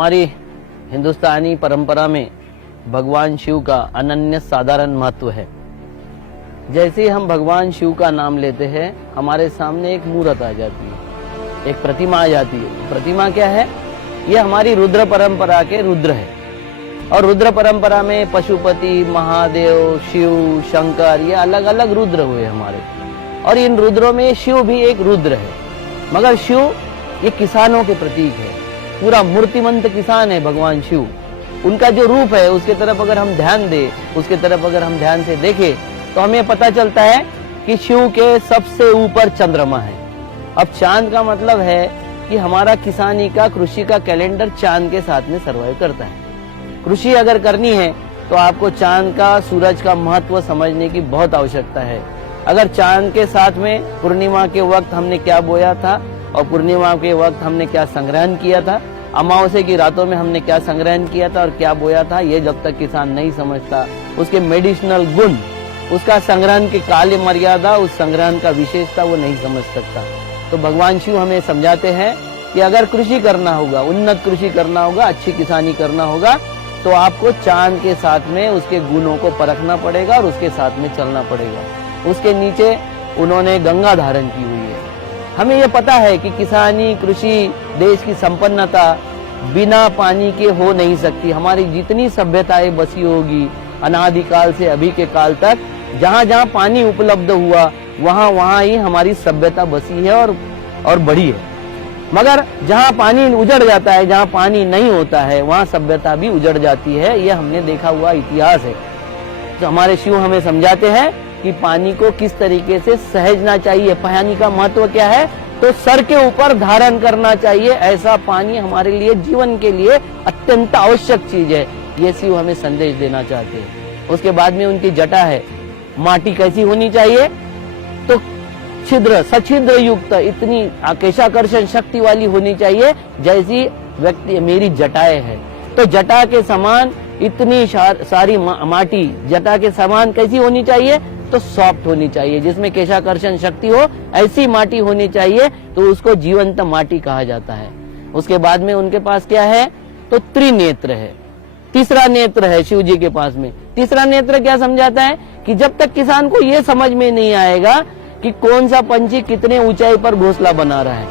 हमारी हिंदुस्तानी परंपरा में भगवान शिव का अनन्य साधारण महत्व है। जैसे ही हम भगवान शिव का नाम लेते हैं, हमारे सामने एक मूर्त आ जाती है, एक प्रतिमा आ जाती है। प्रतिमा क्या है? ये हमारी रुद्र परंपरा के रुद्र है। और रुद्र परंपरा में पशुपति, महादेव, शिव, शंकर, ये अलग अलग रुद्र हुए हमारे। और इन रुद्रों में शिव भी एक रुद्र है। मगर शिव ये किसानों के प्रतीक है, पूरा मूर्तिमंत किसान है भगवान शिव। उनका जो रूप है उसके तरफ अगर हम ध्यान दें, उसके तरफ अगर हम ध्यान से देखें, तो हमें पता चलता है कि शिव के सबसे ऊपर चंद्रमा है। अब चांद का मतलब है कि हमारा किसानी का, कृषि का कैलेंडर चांद के साथ में सर्वाइव करता है। कृषि अगर करनी है तो आपको चांद का, सूरज का महत्व समझने की बहुत आवश्यकता है। अगर चांद के साथ में पूर्णिमा के वक्त हमने क्या बोया था और पूर्णिमा के वक्त हमने क्या संग्रहण किया था, अमावस्या की रातों में हमने क्या संग्रहण किया था और क्या बोया था, ये जब तक किसान नहीं समझता, उसके मेडिसिनल गुण, उसका संग्रहण की काल मर्यादा, उस संग्रहण का विशेषता वो नहीं समझ सकता। तो भगवान शिव हमें समझाते हैं कि अगर कृषि करना होगा, उन्नत कृषि करना होगा, अच्छी किसानी करना होगा, तो आपको चांद के साथ में उसके गुणों को परखना पड़ेगा और उसके साथ में चलना पड़ेगा। उसके नीचे उन्होंने गंगा धारण की हुई है। हमें ये पता है कि किसानी, कृषि, देश की संपन्नता बिना पानी के हो नहीं सकती। हमारी जितनी सभ्यताएं बसी होगी अनादिकाल से अभी के काल तक, जहाँ जहाँ पानी उपलब्ध हुआ वहाँ वहाँ ही हमारी सभ्यता बसी है और बढ़ी है। मगर जहाँ पानी उजड़ जाता है, जहाँ पानी नहीं होता है, वहाँ सभ्यता भी उजड़ जाती है। यह हमने देखा हुआ इतिहास है। तो हमारे शिव हमें समझाते हैं कि पानी को किस तरीके से सहेजना चाहिए। पानी का महत्व क्या है? तो सर के ऊपर धारण करना चाहिए। ऐसा पानी हमारे लिए, जीवन के लिए अत्यंत आवश्यक चीज है। ये शिव हमें संदेश देना चाहते हैं। उसके बाद में उनकी जटा है। माटी कैसी होनी चाहिए? तो छिद्र, सछिद्र युक्त, इतनी आकेशाकर्षण शक्ति वाली होनी चाहिए जैसी व्यक्ति मेरी जटाएं है। तो जटा के समान इतनी सारी माटी जटा के समान कैसी होनी चाहिए? तो सॉफ्ट होनी चाहिए, जिसमें केशाकर्षण शक्ति हो, ऐसी माटी होनी चाहिए। तो उसको जीवंत माटी कहा जाता है। उसके बाद में उनके पास क्या है? तो त्रिनेत्र है। तीसरा नेत्र है शिव जी के पास में। तीसरा नेत्र क्या समझाता है? कि जब तक किसान को ये समझ में नहीं आएगा कि कौन सा पंछी कितने ऊंचाई पर घोंसला बना रहा है,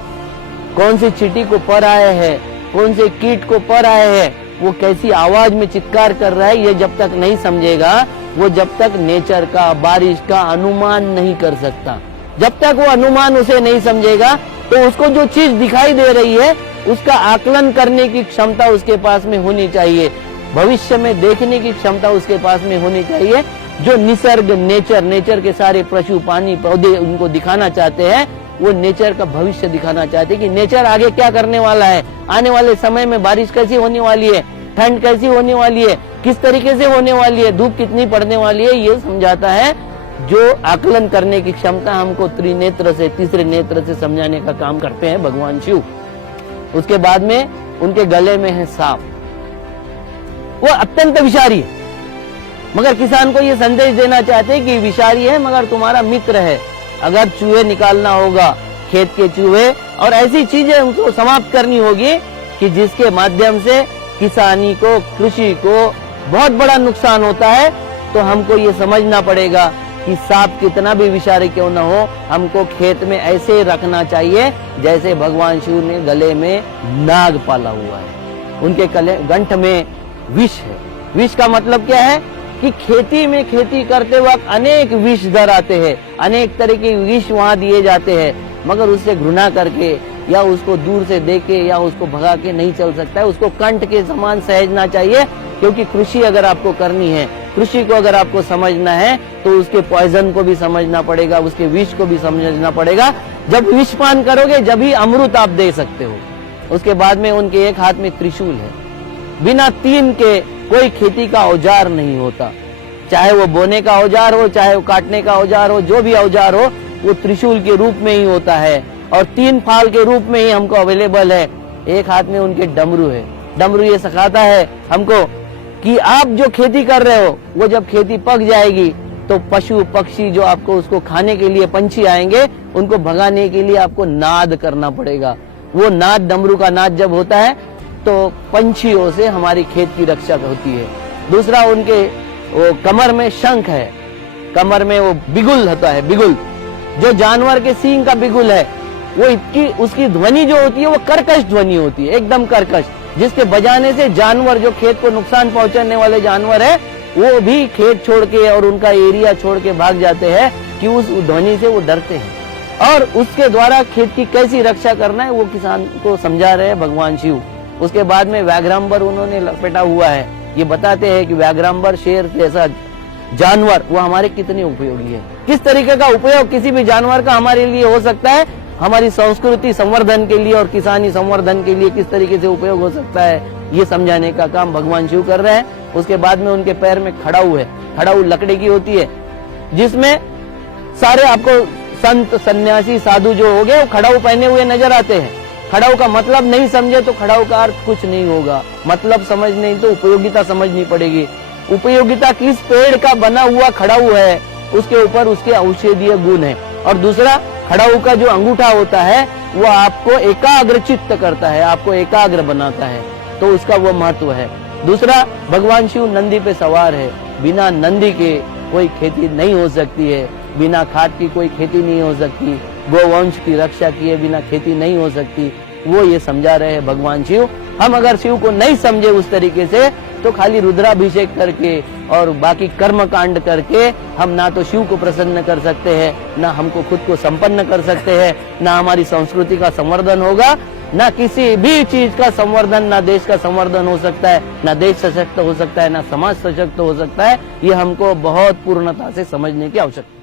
कौन सी चींटी को पर आए है, कौन से कीट को पर आए है, वो कैसी आवाज में चित्कार कर रहा है, ये जब तक नहीं समझेगा, वो जब तक नेचर का, बारिश का अनुमान नहीं कर सकता। जब तक वो अनुमान उसे नहीं समझेगा, तो उसको जो चीज दिखाई दे रही है उसका आकलन करने की क्षमता उसके पास में होनी चाहिए। भविष्य में देखने की क्षमता उसके पास में होनी चाहिए। जो निसर्ग, नेचर के सारे पशु, पानी, पौधे उनको दिखाना चाहते हैं, वो नेचर का भविष्य दिखाना चाहते हैं कि नेचर आगे क्या करने वाला है, आने वाले समय में बारिश कैसी होने वाली है, ठंड कैसी होने वाली है, किस तरीके से होने वाली है, धूप कितनी पड़ने वाली है, ये समझाता है। जो आकलन करने की क्षमता हमको त्रिनेत्र से, तीसरे नेत्र से समझाने का काम करते हैं भगवान शिव। उसके बाद में उनके गले में है सांप। वो अत्यंत विषारी है, मगर किसान को ये संदेश देना चाहते हैं कि विषारी है मगर तुम्हारा मित्र है। अगर चूहे निकालना होगा, खेत के चूहे और ऐसी चीजें उनको समाप्त करनी होगी कि जिसके माध्यम से किसानी को, कृषि को बहुत बड़ा नुकसान होता है, तो हमको ये समझना पड़ेगा कि सांप कितना भी विषारी क्यों न हो, हमको खेत में ऐसे रखना चाहिए जैसे भगवान शिव ने गले में नाग पाला हुआ है। उनके कंठ में विष है। विष का मतलब क्या है? कि खेती में खेती करते वक्त अनेक विष दर आते हैं, अनेक तरह के विष वहां दिए जाते हैं, मगर उससे घृणा करके या उसको दूर से देखे या उसको भगा के नहीं चल सकता है। उसको कंठ के समान सहेजना चाहिए, क्योंकि कृषि अगर आपको करनी है, कृषि को अगर आपको समझना है, तो उसके पॉइजन को भी समझना पड़ेगा, उसके विष को भी समझना पड़ेगा। जब विष पान करोगे, जब ही अमृत आप दे सकते हो। उसके बाद में उनके एक हाथ में त्रिशूल है। बिना तीन के कोई खेती का औजार नहीं होता, चाहे वो बोने का औजार हो, चाहे वो काटने का औजार हो, जो भी औजार हो, वो त्रिशूल के रूप में ही होता है और तीन फाल के रूप में ही हमको अवेलेबल है। एक हाथ में उनके डमरू है। डमरू ये सिखाता है हमको कि आप जो खेती कर रहे हो, वो जब खेती पक जाएगी तो पशु पक्षी जो आपको उसको खाने के लिए पंछी आएंगे, उनको भगाने के लिए आपको नाद करना पड़ेगा। वो नाद, डमरू का नाद जब होता है, तो तो पंछियों से हमारी खेत की रक्षा होती है। दूसरा उनके वो कमर में शंख है, कमर में वो बिगुल होता है, बिगुल जो जानवर के सींग का बिगुल है, वो इतनी उसकी ध्वनि जो होती है वो कर्कश ध्वनि होती है, एकदम कर्कश, जिसके बजाने से जानवर जो खेत को नुकसान पहुंचाने वाले जानवर है वो भी खेत छोड़ के और उनका एरिया छोड़ के भाग जाते हैं कि उस ध्वनि से वो डरते हैं। और उसके द्वारा खेत की कैसी रक्षा करना है वो किसान को समझा रहे हैं भगवान शिव। उसके बाद में व्याघ्रांबर उन्होंने लपेटा हुआ है, ये बताते हैं कि व्याघ्रांबर शेर जैसा जानवर वो हमारे कितने उपयोगी है, किस तरीके का उपयोग किसी भी जानवर का हमारे लिए हो सकता है, हमारी संस्कृति संवर्धन के लिए और किसानी संवर्धन के लिए किस तरीके से उपयोग हो सकता है, ये समझाने का काम भगवान शिव कर रहे हैं। उसके बाद में उनके पैर में खड़ाऊ है, खड़ाऊ लकड़ी की होती है, जिसमें सारे आपको संत सन्यासी साधु जो हो गए वो खड़ाऊ पहने हुए नजर आते हैं। खड़ाऊ का मतलब नहीं समझे तो खड़ाऊ का अर्थ कुछ नहीं होगा, मतलब समझ नहीं तो उपयोगिता समझनी पड़ेगी। उपयोगिता किस पेड़ का बना हुआ खड़ाऊ है उसके ऊपर उसके औषधीय गुण है। और दूसरा, खड़ाऊ का जो अंगूठा होता है वो आपको एकाग्र चित्त करता है, आपको एकाग्र बनाता है, तो उसका वो महत्व है। दूसरा, भगवान शिव नंदी पे सवार है, बिना नंदी के कोई खेती नहीं हो सकती है, बिना खाद की कोई खेती नहीं हो सकती, गोवंश की रक्षा किए बिना खेती नहीं हो सकती, वो ये समझा रहे हैं भगवान शिव। हम अगर शिव को नहीं समझे उस तरीके से तो खाली रुद्राभिषेक करके और बाकी कर्म कांड करके हम ना तो शिव को प्रसन्न कर सकते हैं, ना हमको खुद को संपन्न कर सकते हैं, ना हमारी संस्कृति का संवर्धन होगा, ना किसी भी चीज का संवर्धन, ना देश का संवर्धन हो सकता है, ना देश सशक्त हो सकता है, ना समाज सशक्त हो सकता है। ये हमको बहुत पूर्णता से समझने की आवश्यकता है।